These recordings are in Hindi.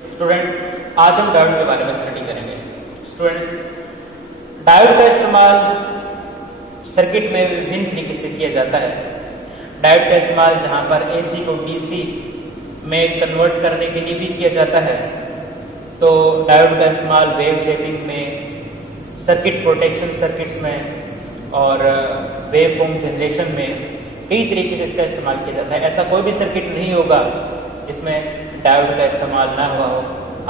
स्टूडेंट्स, आज हम डायोड के बारे में स्टडी करेंगे। स्टूडेंट्स, डायोड का इस्तेमाल सर्किट में विभिन्न तरीके से किया जाता है। डायोड का इस्तेमाल जहां पर एसी को डीसी में कन्वर्ट करने के लिए भी किया जाता है, तो डायोड का इस्तेमाल वेव शेपिंग में, सर्किट प्रोटेक्शन सर्किट्स में और वेव फॉर्म जनरेशन में कई तरीके से इसका इस्तेमाल किया जाता है। ऐसा कोई भी सर्किट नहीं होगा जिसमें डायोड का इस्तेमाल ना हुआ हो।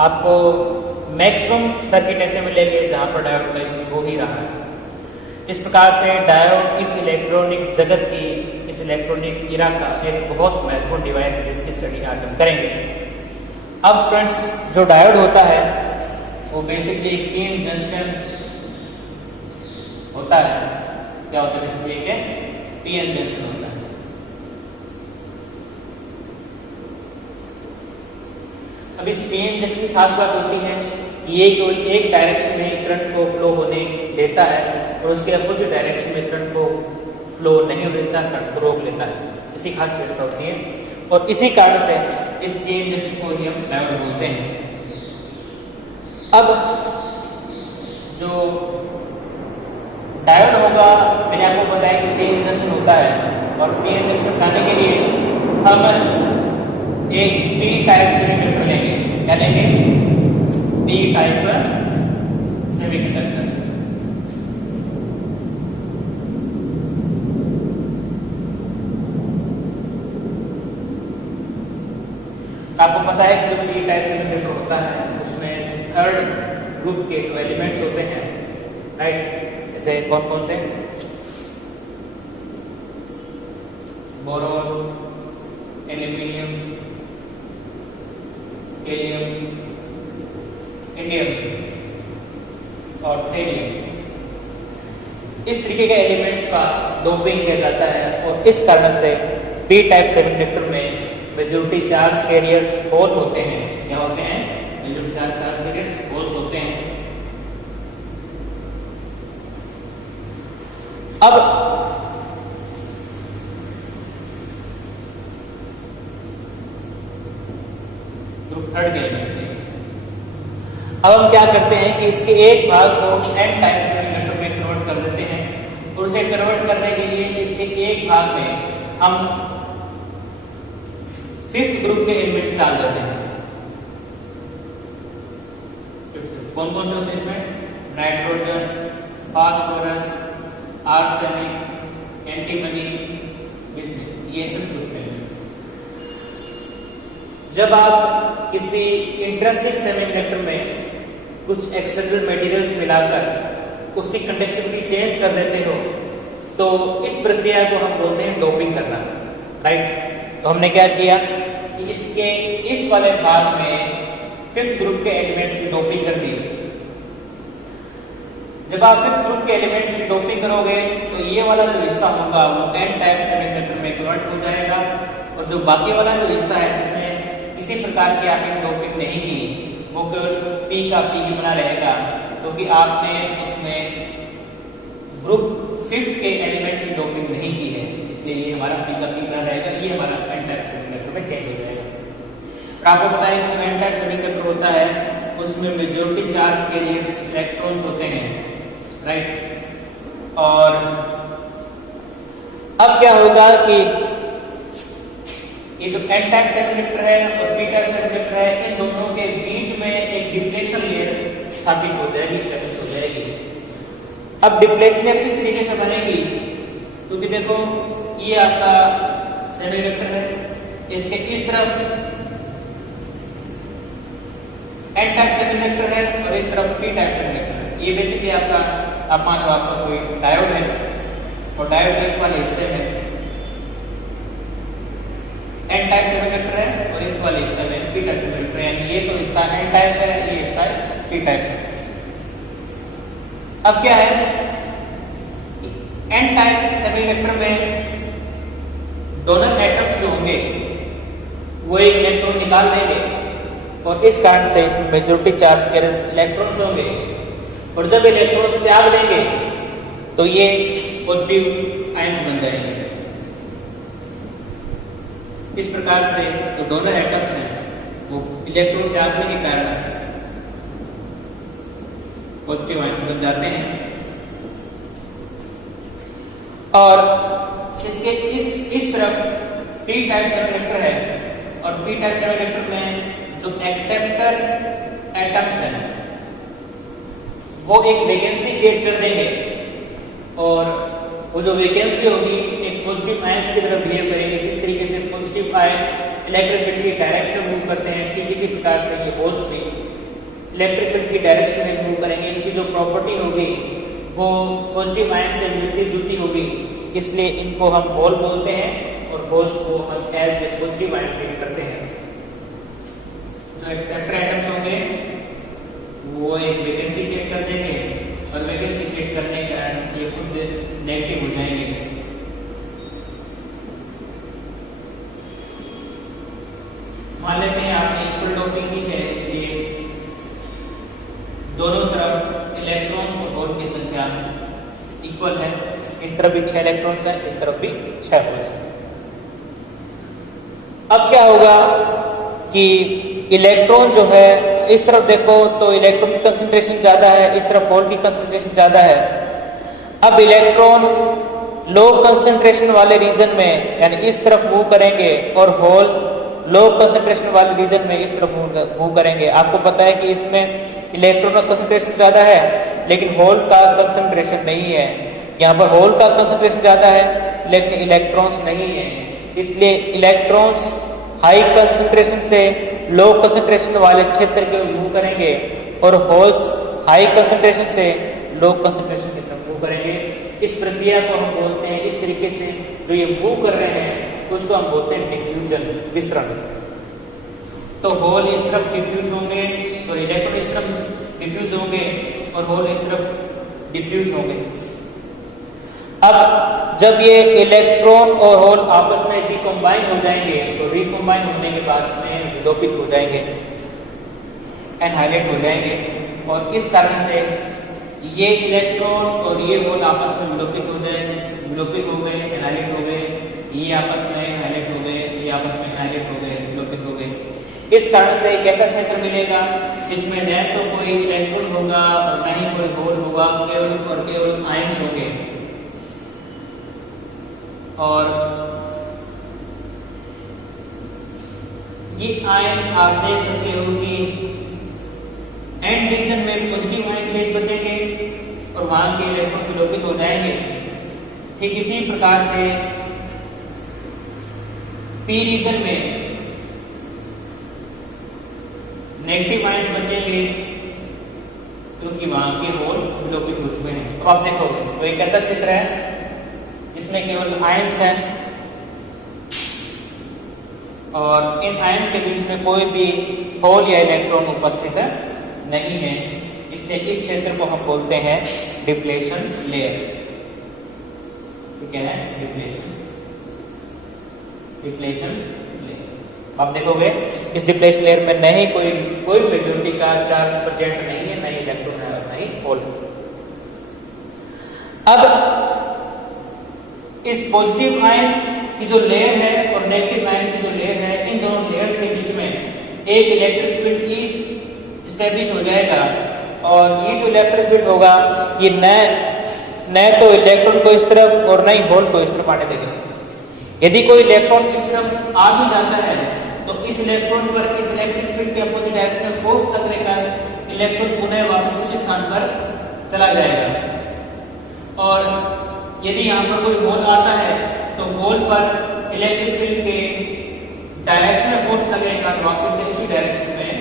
आपको मैक्सिमम सर्किट ऐसे मिलेंगे जहां पर डायोड का यूज हो ही रहा है। इस प्रकार से डायोड इस इलेक्ट्रॉनिक जगत की, इस इलेक्ट्रॉनिक इरा का एक बहुत महत्वपूर्ण डिवाइस है जिसकी स्टडी आज हम करेंगे। अब स्टूडेंट्स, जो डायोड होता है वो बेसिकली पीएन जंक्शन होता है। क्या होता है? बेसिकली पीएन जंक्शन होता है। अब इस पीएन जंक्शन की खास बात होती है कि ये केवल एक डायरेक्शन में करंट को फ्लो होने देता है और उसके अपोजिट डायरेक्शन में करंट को फ्लो नहीं होने देता, करंट को रोक लेता है। इसी खास व्यवस्था होती है और इसी कारण से इस पीएन जंक्शन को ही हम डायोड बोलते हैं। अब जो डायोड होगा, मैंने आपको बताया कि पीएन जंक्शन होता है और पीएन जंक्शन बनाने के लिए हम एक पी टाइप सेमीकंडक्टर लेंगे। क्या लेंगे? P type semiconductor. आपको पता है कि जो पी टाइप सेमीकंडक्टर होता है उसमें थर्ड ग्रुप के जो एलिमेंट्स होते हैं, राइट, जैसे कौन कौन से? बोरोन, एल्यूमिनियम, गैलियम, इंडियम और थेरियम। इस तरीके के एलिमेंट्स का डोपिंग किया जाता है और इस कारण से पी टाइप सेमीकंडक्टर में मेजॉरिटी चार्ज कैरियर्स होल होते हैं। क्या होते हैं? मेजॉरिटी चार्ज कैरियर्स होल्स होते हैं। अब थर्ड के एलिमेंट से अब हम क्या करते हैं कि इसके एक भाग को एन टाइप सेमीकंडक्टर में कन्वर्ट कर देते हैं और उसे कन्वर्ट करने के लिए इसके एक भाग में हम फिफ्थ ग्रुप के एलिमेंट्स डाल देते हैं। कौन कौन से होते हैं इसमें? नाइट्रोजन, फास्फोरस, आर्सेनिक, एंटीमनी, ये फिफ्थ ग्रुप के एलिमेंट्स। जब आप किसी इंट्रिंसिक सेमीकंडक्टर में कुछ एक्सटर्नल मटेरियल्स मिलाकर उसकी कंडक्टिविटी चेंज कर देते हो तो इस प्रक्रिया को हम बोलते हैं डोपिंग करना, राइट। तो हमने क्या किया कि इसके इस वाले भाग में फिफ्थ ग्रुप के एलिमेंट्स की डोपिंग कर दी। जब आप फिफ्थ ग्रुप के एलिमेंट्स की डोपिंग करोगे तो ये वाला जो हिस्सा होगा वो एन टाइप सेमीकंडक्टर में कन्वर्ट हो जाएगा और जो बाकी वाला जो हिस्सा है जिसमें किसी प्रकार की आपने डोपिंग नहीं की वो केवल पी का पी ही बना रहेगा, क्योंकि आपने उसमें ग्रुप फिफ्थ के एलिमेंट्स की डोपिंग नहीं की है, इसलिए ये हमारा पी का पी बना रहेगा। ये हमारा एन टाइप सेमीकंडक्टर में चेंज हो जाएगा। और आपको पता है कि एन टाइप सेमीकंडक्टर होता है उसमें मेजॉरिटी चार्ज के लिए इलेक्ट्रॉन्स होते हैं, राइट। और अब क्या होगा कि ये जो एन टाइप सेमीकंडक्टर है और पी टाइप सेमीकंडक्टर है, इन दोनों के बीच में एक डिप्लेशन लेयर स्थापित हो जाएगी, स्टैब्लिश हो जाएगी। अब डिप्लेशन लेयर इस तरीके से बनेगी क्योंकि देखो ये आपका सेमीकंडक्टर है, इसके इस तरफ एन टाइप सेमीकंडक्टर है और इस तरफ पी टाइप सेमीकंडक्टर है। ये बेसिकली आपका, आप मान लो आपका कोई डायोड है और डायोड के इस वाले हिस्से में एन टाइप सेमीकंडक्टर है और इस वाले हिस्से में पी टाइप सेमीकंडक्टर है, यानी ये तो इसका एन टाइप है, ये इसका पी टाइप है। अब क्या है कि एन टाइप सेमीकंडक्टर में डोनर एटम्स जो होंगे वो एक इलेक्ट्रॉन निकाल देंगे और इस कारण से इसमें मेजॉरिटी चार्ज के इलेक्ट्रॉन्स होंगे और जब इलेक्ट्रॉन्स त्याग देंगे तो ये पॉजिटिव आयंस बन जाएंगे। इस प्रकार से जो डोनर एटम्स हैं वो इलेक्ट्रॉन त्यागने के कारण पॉजिटिव आयंस बन जाते हैं। और इसके इस तरफ पी टाइप सेमीकंडक्टर है और पी टाइप सेमीकंडक्टर में जो एक्सेप्टर एटम्स हैं वो एक वैकेंसी क्रिएट कर देंगे और वो जो वैकेंसी होगी एक पॉजिटिव आयंस की तरफ बिहेव करेंगे। किस तरीके से पॉजिटिव आयन इलेक्ट्रिक फील्ड की डायरेक्शन में मूव करते हैं, ठीक इसी प्रकार से ये होल्स भी इलेक्ट्रिक फील्ड की डायरेक्शन में मूव करेंगे। इनकी जो प्रॉपर्टी होगी वो पॉजिटिव आयन से मिलती जुलती होगी, इसलिए इनको हम होल बोलते हैं और होल्स को हम as a positive ion treat करते हैं। जो एक्सेप्टर एटम्स होंगे वो एक वैकेंसी क्रिएट कर देंगे और वैकेंसी क्रिएट करने के कारण ये खुद नेगेटिव हो जाएंगे। मान लेते हैं आपने इक्वल डोपिंग की है, इसलिए दोनों तरफ इलेक्ट्रॉन्स और होल की संख्या इक्वल है। इस तरफ भी 6 इलेक्ट्रॉन्स हैं, इस तरफ भी 6 होल्स हैं। अब क्या होगा कि इलेक्ट्रॉन जो है इस तरफ देखो तो इलेक्ट्रॉन की कंसंट्रेशन ज्यादा है, इस तरफ होल की कंसंट्रेशन ज्यादा है। अब इलेक्ट्रॉन लो कंसंट्रेशन वाले रीजन में यानी इस तरफ मूव करेंगे और होल लो कंसंट्रेशन वाले रीजन में इस तरफ मूव करेंगे। आपको पता है कि इसमें इलेक्ट्रॉन का कंसंट्रेशन ज्यादा है लेकिन होल का कंसंट्रेशन नहीं है। यहाँ पर होल का कंसंट्रेशन ज्यादा है लेकिन इलेक्ट्रॉन्स नहीं है, इसलिए इलेक्ट्रॉन्स हाई कंसंट्रेशन से लो कंसंट्रेशन वाले क्षेत्र के मूव करेंगे और होल्स हाई कंसंट्रेशन से लो कंसंट्रेशन की तरफ मूव करेंगे। इस प्रक्रिया को हम बोलते हैं, इस तरीके से जो ये मूव कर रहे हैं उसको हम बोलते हैं डिफ्यूजन, विसरण। तो होल इस तरफ डिफ्यूज होंगे तो इलेक्ट्रॉन इस तरफ डिफ्यूज होंगे और होल इस तरफ डिफ्यूज होंगे। अब जब ये इलेक्ट्रॉन और होल आपस में रिकम्बाइन हो जाएंगे तो रिकम्बाइन होने के बाद में विलोपित हो जाएंगे, एनहाइलेट हो जाएंगे और इस कारण से ये इलेक्ट्रॉन और ये होल आपस में विलोपित हो जाएंगे, विलोपित हो गए, एनहाइलेट हो गए, ये आपस में एनहाइलेट हो गए, ये आपस में एनहाइलेट हो गए, विलोपित हो गए। इस कारण से एक ऐसा क्षेत्र मिलेगा जिसमें न तो कोई इलेक्ट्रॉन होगा और न ही कोई होल होगा, केवल और केवल आयंस होंगे। और ये आयन आप देख सकते हो कि एंड रीजन में पॉजिटिव आयन शेष बचेंगे और वहां के इलेक्ट्रॉन विलोपित हो जाएंगे। ठीक इसी प्रकार से पी रीजन में नेगेटिव आयंस बचेंगे क्योंकि वहां के होल विलोपित हो चुके हैं। तो आप देखोगे तो एक ऐसा क्षेत्र है जिसमें केवल आयंस हैं और इन आयंस के बीच में कोई भी होल या इलेक्ट्रॉन उपस्थित नहीं है, इसलिए इस क्षेत्र को हम बोलते हैं डिप्लेशन लेयर। क्या है डिप्लेशन? Depletion layer. आप देखोगे इस डिप्लेशन लेयर में नहीं कोई मेजॉरिटी का चार्ज प्रेजेंट नहीं है, नहीं इलेक्ट्रॉन है और नहीं होल। अब इस पॉजिटिव आयंस की जो लेयर है और नेगेटिव आयन की जो लेयर है, इन दोनों लेयर्स के बीच में एक इलेक्ट्रिक फील्ड एस्टैब्लिश हो जाएगा और ये जो इलेक्ट्रिक फील्ड होगा ये न तो इलेक्ट्रॉन को इस तरफ और न ही होल को इस तरफ आने देगा। यदि कोई इलेक्ट्रॉन इस तरफ आ भी जाता है तो इस इलेक्ट्रॉन पर इस इलेक्ट्रिक फील्ड के अपोजिट डायरेक्शन में फोर्स लगने का इलेक्ट्रॉन पुनः वापस उसी स्थान पर चला जाएगा। और यदि यहाँ पर कोई होल आता है तो होल पर इलेक्ट्रिक फील्ड के डायरेक्शन में फोर्स लगने का वापस से उसी डायरेक्शन में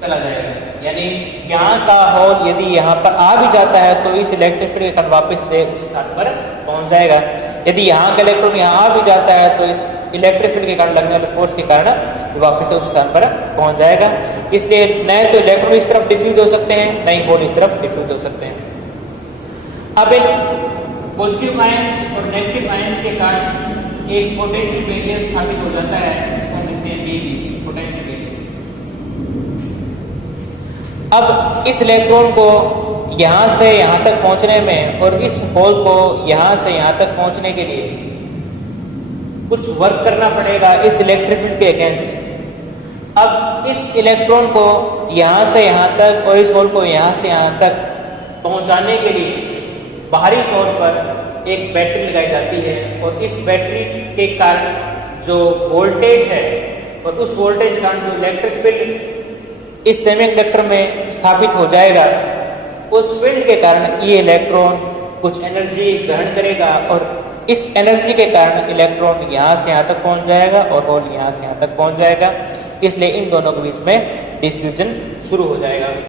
चला जाएगा। यानी यहाँ का होल यदि यहाँ पर आ भी जाता है तो इस इलेक्ट्रिक फील्ड के कारण वापस से उस स्थान पर पहुंच जाएगा। यदि यहाँ का इलेक्ट्रॉन यहाँ आ भी जाता है तो इस इलेक्ट्रिक फील्ड के कारण लगने वाले फोर्स के कारण वापस से उस स्थान पर पहुंच जाएगा। इसलिए न तो इलेक्ट्रॉन इस तरफ डिफ्यूज हो सकते हैं, न ही होल इस तरफ डिफ्यूज हो सकते हैं। अब इन पॉजिटिव आयंस और नेगेटिव आयंस के कारण एक पोटेंशियल बैरियर स्थापित हो जाता है, जिसको हम कहते हैं बीबी, पोटेंशियल बैरियर। अब इस इलेक्ट्रॉन को यहां से यहां तक पहुंचने में और इस होल को यहां से यहां तक पहुंचने के लिए कुछ वर्क करना पड़ेगा इस इलेक्ट्रिक फील्ड के अगेंस्ट। अब इस इलेक्ट्रॉन को यहाँ से यहाँ तक और इस होल को यहाँ से यहाँ तक पहुँचाने के लिए बाहरी तौर पर एक बैटरी लगाई जाती है और इस बैटरी के कारण जो वोल्टेज है और उस वोल्टेज के कारण जो इलेक्ट्रिक फील्ड इस सेमीकंडक्टर में स्थापित हो जाएगा, उस फील्ड के कारण ये इलेक्ट्रॉन कुछ एनर्जी ग्रहण करेगा और इस एनर्जी के कारण इलेक्ट्रॉन यहाँ से यहाँ तक पहुँच जाएगा और होल यहाँ से यहाँ तक पहुँच जाएगा। इसलिए इन दोनों के बीच में डिफ्यूजन शुरू हो जाएगा।